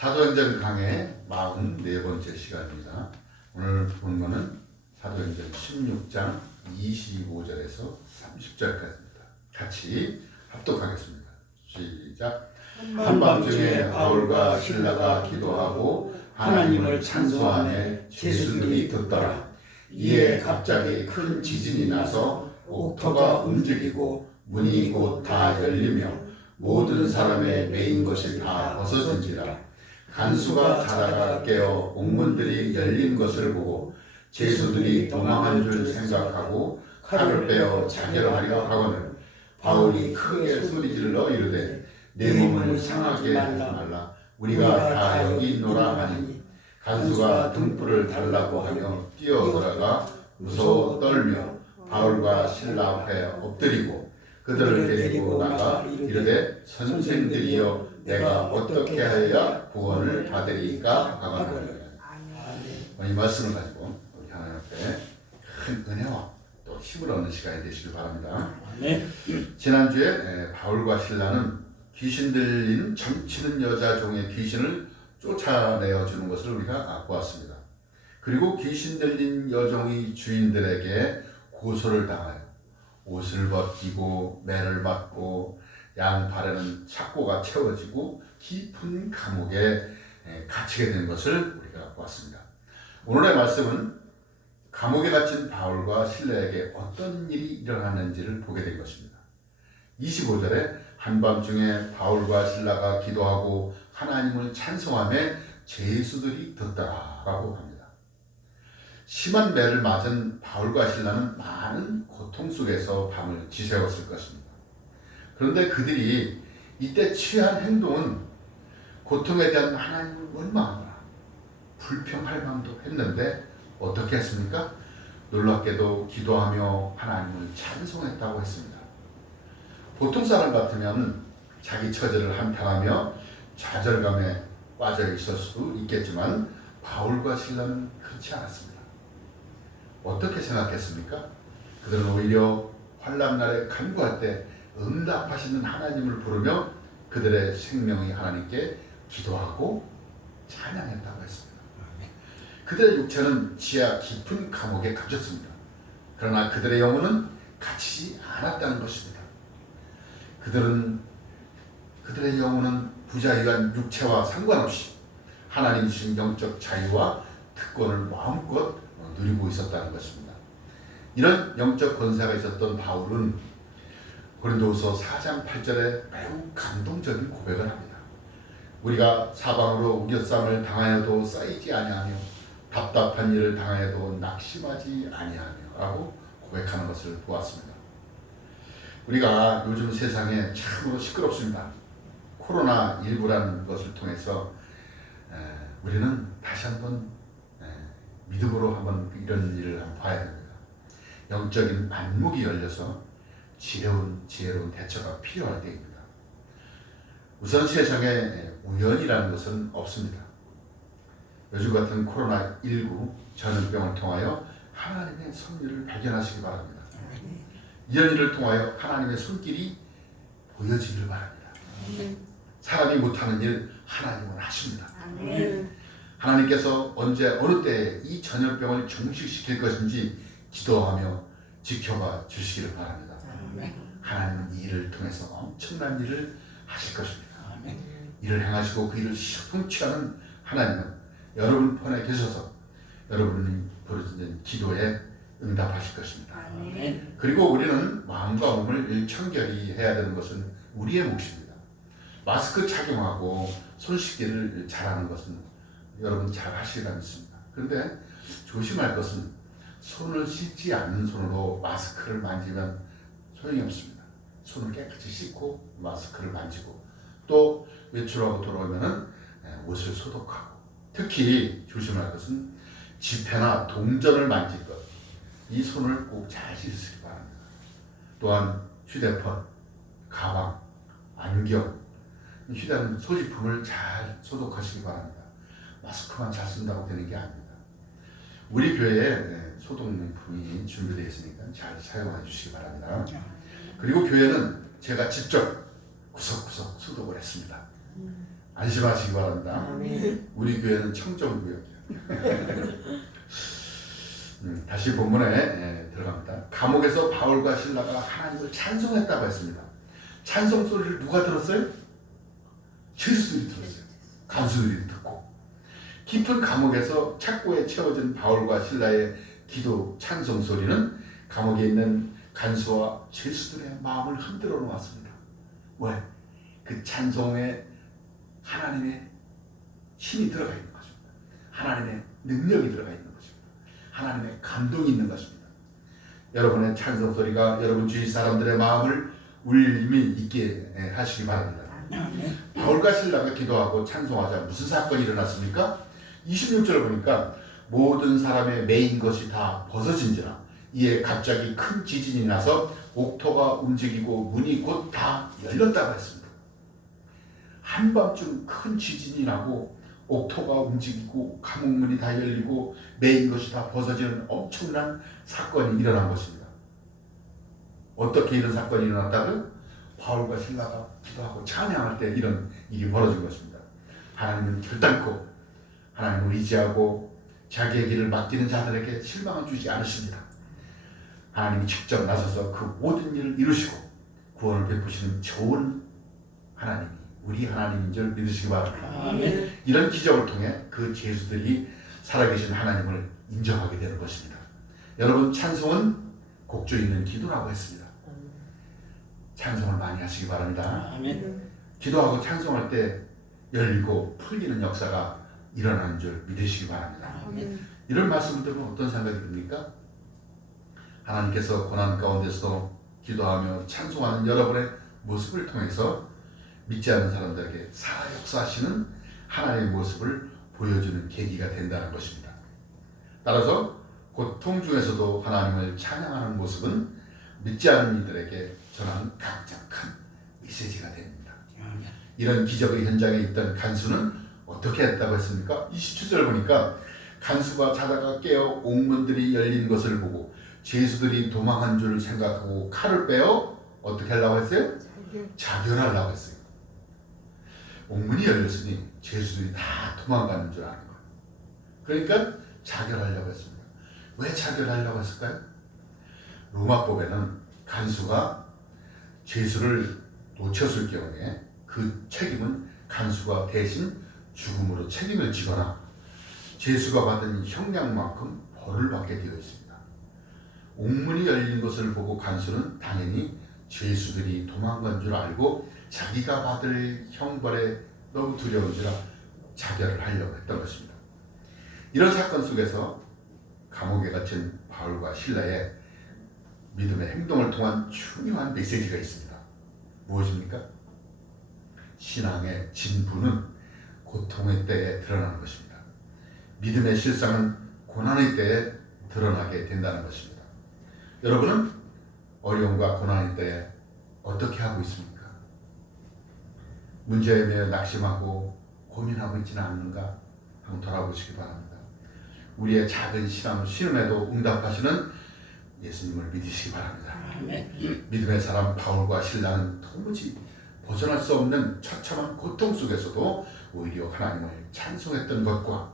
사도행전 강의 44번째 시간입니다. 오늘 본문은 사도행전 16장 25절에서 30절까지입니다. 같이 합독하겠습니다. 시작. 한밤중에 바울과 실라가 기도하고 하나님을 찬송하며 제수들이 듣더라. 이에 갑자기 큰 지진이 나서 옥토가 움직이고 문이 곧 다 열리며 모든 사람의 매인 것이 다 벗어진지라. 간수가 자다가 깨어 옥문들이 열린 것을 보고 제수들이 도망한 줄 생각하고 칼을 빼어 자결 하려 하거늘 바울이 크게 소리질러 이르되 내 몸을 상하게 하지 말라. 우리가 다 여기 있노라 하니 간수가 등불을 달라고 하며 뛰어들어가 무서워 떨며 바울과 실라 앞에 엎드리고 그들을 데리고 나가 이르되 선생들이여 내가 어떻게 하여야 구원을 받으리까 하거늘. 이 말씀을 가지고 우리 하나님 앞에 큰 은혜와 또 힘을 얻는 시간이 되시길 바랍니다. 지난주에 바울과 실라는 귀신 들린 점치는 여자 종의 귀신을 쫓아내어 주는 것을 우리가 보았습니다. 그리고 귀신 들린 여종이 주인들에게 고소를 당하여 옷을 벗기고 매를 맞고 양 발에는 착고가 채워지고 깊은 감옥에 갇히게 된 것을 우리가 보았습니다. 오늘의 말씀은 감옥에 갇힌 바울과 실라에게 어떤 일이 일어났는지를 보게 된 것입니다. 25절에 한밤중에 바울과 실라가 기도하고 하나님을 찬송하며 제수들이 듣더라 라고 합니다. 심한 매를 맞은 바울과 실라는 많은 고통 속에서 밤을 지새웠을 것입니다. 그런데 그들이 이때 취한 행동은 고통에 대한 하나님을 원망하거나 불평할 마음도 했는데 어떻게 했습니까? 놀랍게도 기도하며 하나님을 찬송했다고 했습니다. 보통 사람 같으면 자기 처지를 한탄하며 좌절감에 빠져 있을 수도 있겠지만 바울과 실라는 그렇지 않았습니다. 어떻게 생각했습니까? 그들은 오히려 환난날에 간구할 때 응답하시는 하나님을 부르며 그들의 생명이 하나님께 기도하고 찬양했다고 했습니다. 그들의 육체는 지하 깊은 감옥에 갇혔습니다. 그러나 그들의 영혼은 갇히지 않았다는 것입니다. 그들의 영혼은 부자유한 육체와 상관없이 하나님 주신 영적 자유와 특권을 마음껏 누리고 있었다는 것입니다. 이런 영적 권세가 있었던 바울은 고린도후서 4장 8절에 매우 감동적인 고백을 합니다. 우리가 사방으로 우겨쌈을 당하여도 쌓이지 아니하며 답답한 일을 당하여도 낙심하지 아니하며 라고 고백하는 것을 보았습니다. 우리가 요즘 세상에 참으로 시끄럽습니다. 코로나19라는 것을 통해서 우리는 다시 한번 믿음으로 한번 이런 일을 한번 봐야 됩니다. 영적인 만목이 열려서 지혜로운 대처가 필요할 때입니다. 우선 세상에 우연이라는 것은 없습니다. 요즘 같은 코로나19 전염병을 통하여 하나님의 섭리를 발견하시기 바랍니다. 이런 일을 통하여 하나님의 손길이 보여지길 바랍니다. 사람이 못하는 일 하나님은 하십니다. 하나님께서 언제 어느 때에 이 전염병을 종식시킬 것인지 기도하며 지켜봐 주시기를 바랍니다. 하나님은 이 일을 통해서 엄청난 일을 하실 것입니다. 이를 행하시고 그 일을 성취하는 하나님은 여러분 편에 계셔서 여러분이 부르짖는 기도에 응답하실 것입니다. 그리고 우리는 마음과 몸을 일청결히 해야 되는 것은 우리의 몫입니다. 마스크 착용하고 손 씻기를 잘하는 것은 여러분 잘 하시리라 믿습니다. 그런데 조심할 것은 손을 씻지 않는 손으로 마스크를 만지면 소용이 없습니다. 손을 깨끗이 씻고 마스크를 만지고 또 외출하고 돌아오면 옷을 소독하고 특히 조심할 것은 지폐나 동전을 만질 것, 이 손을 꼭 잘 씻으시기 바랍니다. 또한 휴대폰, 가방, 안경, 휴대폰 소지품을 잘 소독하시기 바랍니다. 마스크만 잘 쓴다고 되는 게 아닙니다. 우리 교회에 소독용품이 준비되어 있으니까 잘 사용해 주시기 바랍니다. 그리고 교회는 제가 직접 구석구석 소독을 했습니다. 안심하시기 바랍니다. 아멘. 우리 교회는 청정구역이에요. 다시 본문에 들어갑니다. 감옥에서 바울과 실라가 하나님을 찬송했다고 했습니다. 찬송 소리를 누가 들었어요? 죄수들이 들었어요. 간수들이 듣고. 깊은 감옥에서 착고에 채워진 바울과 실라의 기도 찬송 소리는 감옥에 있는 간수와 죄수들의 마음을 흔들어 놓았습니다. 왜? 그 찬송에 하나님의 힘이 들어가 있는 것입니다. 하나님의 능력이 들어가 있는 것입니다. 하나님의 감동이 있는 것입니다. 여러분의 찬송 소리가 여러분 주위 사람들의 마음을 울림이 있게 하시기 바랍니다. 바울과 실라가 기도하고 찬송하자 무슨 사건이 일어났습니까? 26절을 보니까 모든 사람의 매인 것이 다 벗어진지라 이에 갑자기 큰 지진이 나서 옥토가 움직이고 문이 곧 다 열렸다고 했습니다. 한밤중 큰 지진이 나고 옥토가 움직이고 감옥문이 다 열리고 매인 것이 다 벗어지는 엄청난 사건이 일어난 것입니다. 어떻게 이런 사건이 일어났다고요? 바울과 실라가 기도하고 찬양할 때 이런 일이 벌어진 것입니다. 하나님은 결단코 하나님을 의지하고 자기의 길을 맡기는 자들에게 실망을 주지 않으십니다. 하나님이 직접 나서서 그 모든 일을 이루시고 구원을 베푸시는 좋은 하나님이 우리 하나님인 줄 믿으시기 바랍니다. 아멘. 이런 기적을 통해 그 죄수들이 살아계신 하나님을 인정하게 되는 것입니다. 여러분 찬송은 곡조 있는 기도라고 했습니다. 찬송을 많이 하시기 바랍니다. 아멘. 기도하고 찬송할 때 열리고 풀리는 역사가 일어나는 줄 믿으시기 바랍니다. 아멘. 이런 말씀을 들으면 어떤 생각이 듭니까? 하나님께서 고난 가운데서도 기도하며 찬송하는 여러분의 모습을 통해서 믿지 않는 사람들에게 살아 역사하시는 하나님의 모습을 보여주는 계기가 된다는 것입니다. 따라서 고통 중에서도 하나님을 찬양하는 모습은 믿지 않는 이들에게 전하는 가장 큰 메시지가 됩니다. 이런 기적의 현장에 있던 간수는 어떻게 했다고 했습니까? 27절 보니까 간수가 자다가 깨어 옥문들이 열린 것을 보고 죄수들이 도망한 줄 생각하고 칼을 빼어 어떻게 하려고 했어요? 자결하려고 했어요. 옥문이 열렸으니 죄수들이 다 도망가는 줄 아는 거예요. 그러니까 자결하려고 했습니다. 왜 자결하려고 했을까요? 로마법에는 간수가 죄수를 놓쳤을 경우에 그 책임은 간수가 대신 죽음으로 책임을 지거나 죄수가 받은 형량만큼 벌을 받게 되어 있습니다. 옥문이 열린 것을 보고 간수는 당연히 죄수들이 도망간 줄 알고 자기가 받을 형벌에 너무 두려운지라 자결을 하려고 했던 것입니다. 이런 사건 속에서 감옥에 갇힌 바울과 실라의 믿음의 행동을 통한 중요한 메시지가 있습니다. 무엇입니까? 신앙의 진부는 고통의 때에 드러나는 것입니다. 믿음의 실상은 고난의 때에 드러나게 된다는 것입니다. 여러분은 어려움과 고난의 때에 어떻게 하고 있습니까? 문제에 대해 낙심하고 고민하고 있지는 않는가? 한번 돌아보시기 바랍니다. 우리의 작은 신음에도 응답하시는 예수님을 믿으시기 바랍니다. 믿음의 사람 바울과 실라는 도무지 벗어날 수 없는 처참한 고통 속에서도 오히려 하나님을 찬송했던 것과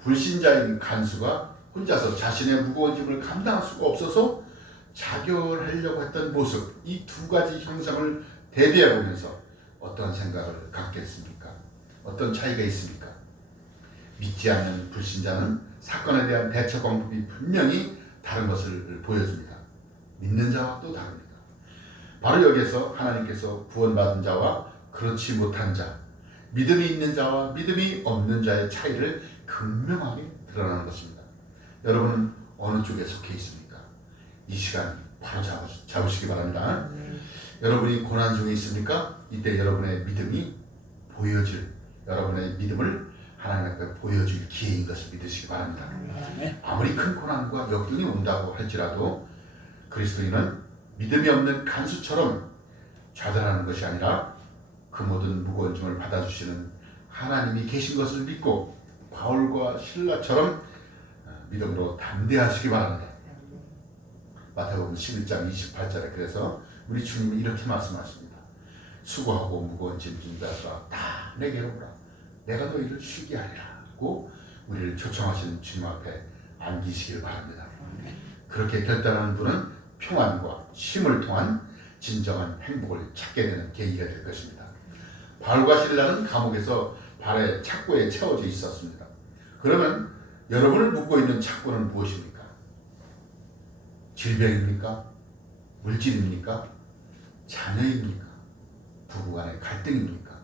불신자인 간수가 혼자서 자신의 무거운 짐을 감당할 수가 없어서 자결하려고 했던 모습, 이 두 가지 형상을 대비해 보면서 어떤 생각을 갖겠습니까? 어떤 차이가 있습니까? 믿지 않는 불신자는 사건에 대한 대처 방법이 분명히 다른 것을 보여줍니다. 믿는 자와 또 다릅니다. 바로 여기에서 하나님께서 구원받은 자와 그렇지 못한 자, 믿음이 있는 자와 믿음이 없는 자의 차이를 극명하게 드러나는 것입니다. 여러분은 어느 쪽에 속해 있습니까? 이 시간 바로 잡으시기 바랍니다. 여러분이 고난 중에 있습니까? 이때 여러분의 믿음이 보여질, 여러분의 믿음을 하나님 앞에 보여줄 기회인 것을 믿으시기 바랍니다. 아무리 큰 고난과 역경이 온다고 할지라도 그리스도인은 믿음이 없는 간수처럼 좌절하는 것이 아니라 그 모든 무거운 짐을 받아주시는 하나님이 계신 것을 믿고 바울과 실라처럼 믿음으로 담대하시기 바랍니다. 마태복음 11장 28절에 그래서 우리 주님이 이렇게 말씀하십니다. 수고하고 무거운 짐진 자가 다 내게로 오라. 내가 너희를 쉬게 하리라고 우리를 초청하신 주님 앞에 안기시길 바랍니다. 그렇게 결단하는 분은 평안과 쉼을 통한 진정한 행복을 찾게 되는 계기가 될 것입니다. 바울과 실라는 감옥에서 발에 착고에 채워져 있었습니다. 그러면 여러분을 묶고 있는 착고는 무엇입니까? 질병입니까? 물질입니까? 자녀입니까? 부부간의 갈등입니까?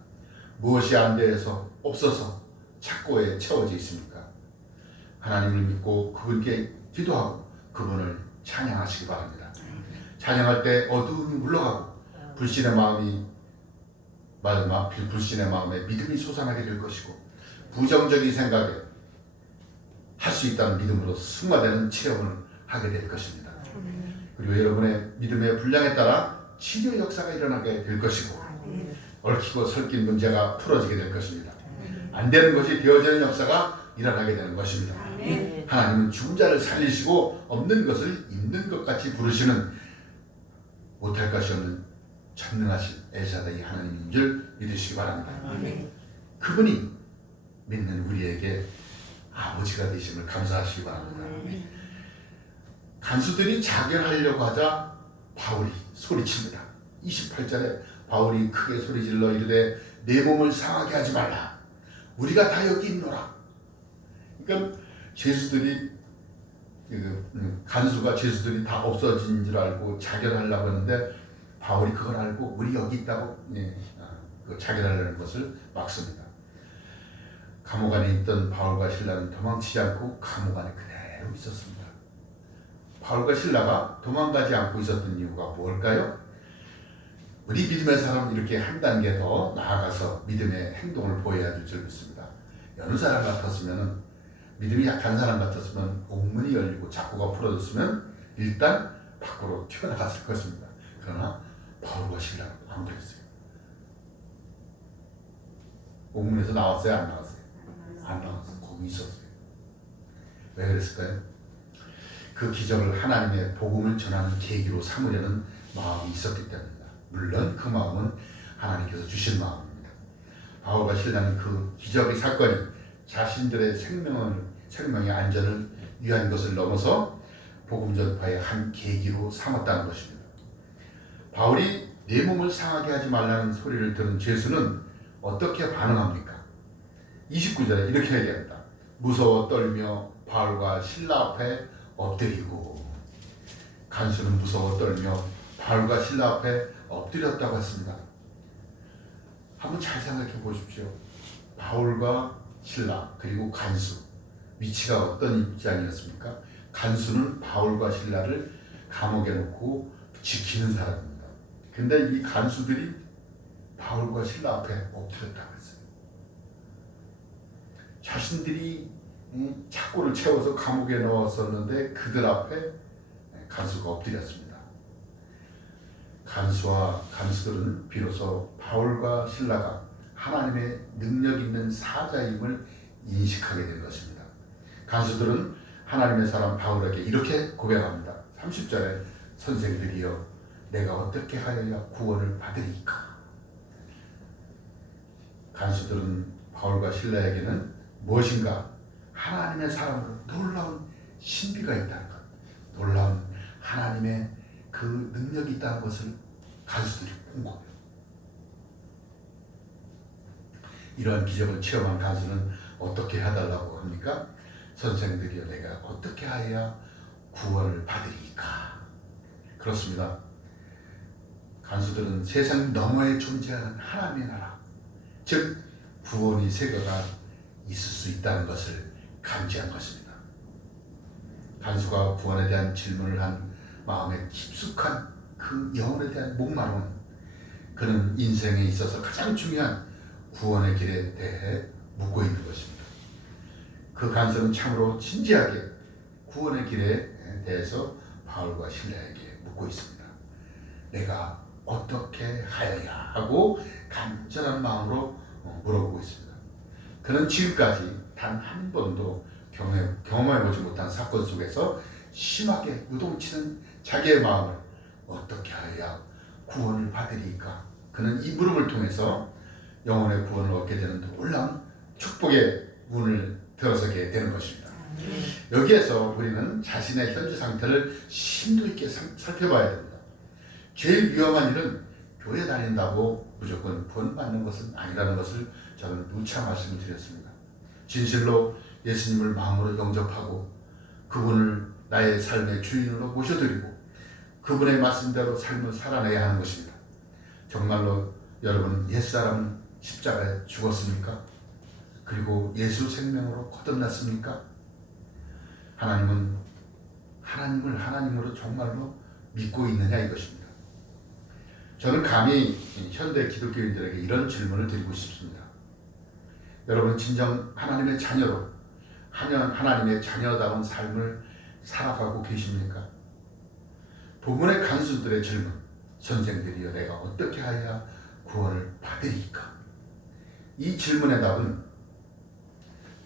무엇이 안 돼서 없어서 착고에 채워져 있습니까? 하나님을 믿고 그분께 기도하고 그분을 찬양하시기 바랍니다. 찬양할 때 어두움이 물러가고 불신의 마음에 믿음이 솟아나게 될 것이고 부정적인 생각에 할 수 있다는 믿음으로 승화되는 체험을 하게 될 것입니다. 그리고 여러분의 믿음의 분량에 따라 치료 역사가 일어나게 될 것이고 얽히고 설킨 문제가 풀어지게 될 것입니다. 안 되는 것이 되어지는 역사가 일어나게 되는 것입니다. 하나님은 죽은 자를 살리시고 없는 것을 있는 것 같이 부르시는 못할 것이 없는 전능하신 엘샤다이 하나님인 줄 믿으시기 바랍니다. 그분이 믿는 우리에게 아버지가 되심을 감사하시기 바랍니다. 간수들이 자결하려고 하자 바울이 소리칩니다. 28절에 바울이 크게 소리질러 이르되 내 몸을 상하게 하지 말라. 우리가 다 여기 있노라. 그러니까 간수가 죄수들이 다 없어진 줄 알고 자결하려고 하는데 바울이 그걸 알고 우리 여기 있다고 자결하려는 것을 막습니다. 감옥 안에 있던 바울과 실라는 도망치지 않고 감옥 안에 그대로 있었습니다. 바울과 실라가 도망가지 않고 있었던 이유가 뭘까요? 우리 믿음의 사람은 이렇게 한 단계 더 나아가서 믿음의 행동을 보여야 될 줄 믿습니다. 여느 사람 같았으면, 믿음이 약한 사람 같았으면 옥문이 열리고 착고가 풀어졌으면 일단 밖으로 튀어나갔을 것입니다. 그러나 바울과 실라는 안 그랬어요. 옥문에서 나왔어요? 안 나왔어요? 안 나왔어요. 거기 있었어요. 왜 그랬을까요? 그 기적을 하나님의 복음을 전하는 계기로 삼으려는 마음이 있었기 때문입니다. 물론 그 마음은 하나님께서 주신 마음입니다. 바울과 실라는 그 기적의 사건이 자신들의 생명의 안전을 위한 것을 넘어서 복음 전파의 한 계기로 삼았다는 것입니다. 바울이 내 몸을 상하게 하지 말라는 소리를 들은 죄수는 어떻게 반응합니까? 29절에 이렇게 얘기합니다. 무서워 떨며 바울과 실라 앞에 엎드리고. 간수는 무서워 떨며 바울과 실라 앞에 엎드렸다고 했습니다. 한번 잘 생각해 보십시오. 바울과 실라 그리고 간수, 위치가 어떤 입장이었습니까? 간수는 바울과 실라를 감옥에 놓고 지키는 사람입니다. 근데 이 간수들이 바울과 신라 앞에 엎드렸다고 했어요. 자신들이 착고를 채워서 감옥에 넣었었는데 그들 앞에 간수가 엎드렸습니다. 간수와 간수들은 비로소 바울과 신라가 하나님의 능력 있는 사자임을 인식하게 된 것입니다. 간수들은 하나님의 사람 바울에게 이렇게 고백합니다. 30절에 선생들이여 내가 어떻게 하여야 구원을 받으리까? 간수들은 바울과 실라에게는 무엇인가 하나님의 사람으로 놀라운 신비가 있다는 것, 놀라운 하나님의 그 능력이 있다는 것을 간수들이 본 거예요. 이러한 기적을 체험한 간수는 어떻게 해달라고 합니까? 선생들이여 내가 어떻게 하여야 구원을 받으리까? 그렇습니다. 간수들은 세상 너머에 존재하는 하나님의 나라, 즉 구원의 세계가 있을 수 있다는 것을 감지한 것입니다. 간수가 구원에 대한 질문을 한 마음에 깊숙한 그 영혼에 대한 목마름은 그는 인생에 있어서 가장 중요한 구원의 길에 대해 묻고 있는 것입니다. 그 간수는 참으로 진지하게 구원의 길에 대해서 바울과 실라에게 묻고 있습니다. 내가 어떻게 하여야 하고 간절한 마음으로 물어보고 있습니다. 그는 지금까지 단 한 번도 경험해보지 못한 사건 속에서 심하게 요동치는 자기의 마음을 어떻게 하여야 구원을 받으리까? 그는 이 물음을 통해서 영혼의 구원을 얻게 되는 놀라운 축복의 문을 들어서게 되는 것입니다. 여기에서 우리는 자신의 현재 상태를 심도 있게 살펴봐야 됩니다. 제일 위험한 일은 교회 다닌다고 무조건 구원받는 것은 아니라는 것을 저는 누차 말씀을 드렸습니다. 진실로 예수님을 마음으로 영접하고 그분을 나의 삶의 주인으로 모셔드리고 그분의 말씀대로 삶을 살아내야 하는 것입니다. 정말로 여러분 옛사람은 십자가에 죽었습니까? 그리고 예수 생명으로 거듭났습니까? 하나님을 하나님으로 정말로 믿고 있느냐 이것입니다. 저는 감히 현대 기독교인들에게 이런 질문을 드리고 싶습니다. 여러분 진정 하나님의 자녀로 하나님의 자녀다운 삶을 살아가고 계십니까? 본문의 간수들의 질문, 선생들이여 내가 어떻게 하여야 구원을 받으리까? 이 질문의 답은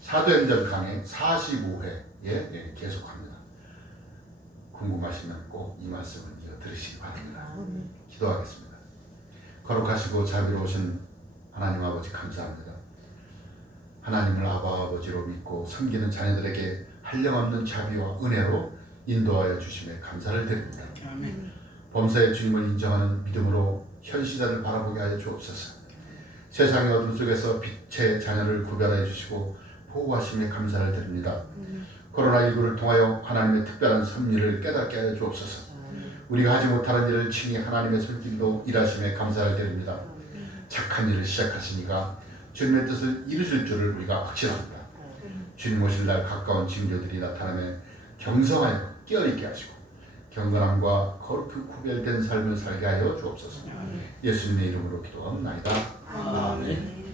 사도행전 강의 45회에 계속합니다. 궁금하시면 꼭 이 말씀을 이어 들으시기 바랍니다. 기도하겠습니다. 거룩하시고 자비로우신 하나님 아버지 감사합니다. 하나님을 아버지로 믿고 섬기는 자녀들에게 한량없는 자비와 은혜로 인도하여 주심에 감사를 드립니다. 범사의 주님을 인정하는 믿음으로 현 시대를 바라보게 하여 주옵소서. 세상의 어둠 속에서 빛의 자녀를 구별하여 주시고 보호하심에 감사를 드립니다. 코로나19를 통하여 하나님의 특별한 섭리를 깨닫게 하여 주옵소서. 우리가 하지 못하는 일을 친히 하나님의 손길로 일하심에 감사를 드립니다. 착한 일을 시작하시니까 주님의 뜻을 이루실 줄을 우리가 확신합니다. 주님 오실 날 가까운 징조들이 나타나며 경성하여 깨어있게 하시고 경건함과 거룩히 구별된 삶을 살게 하여 주옵소서. 예수님의 이름으로 기도합니다. 아멘.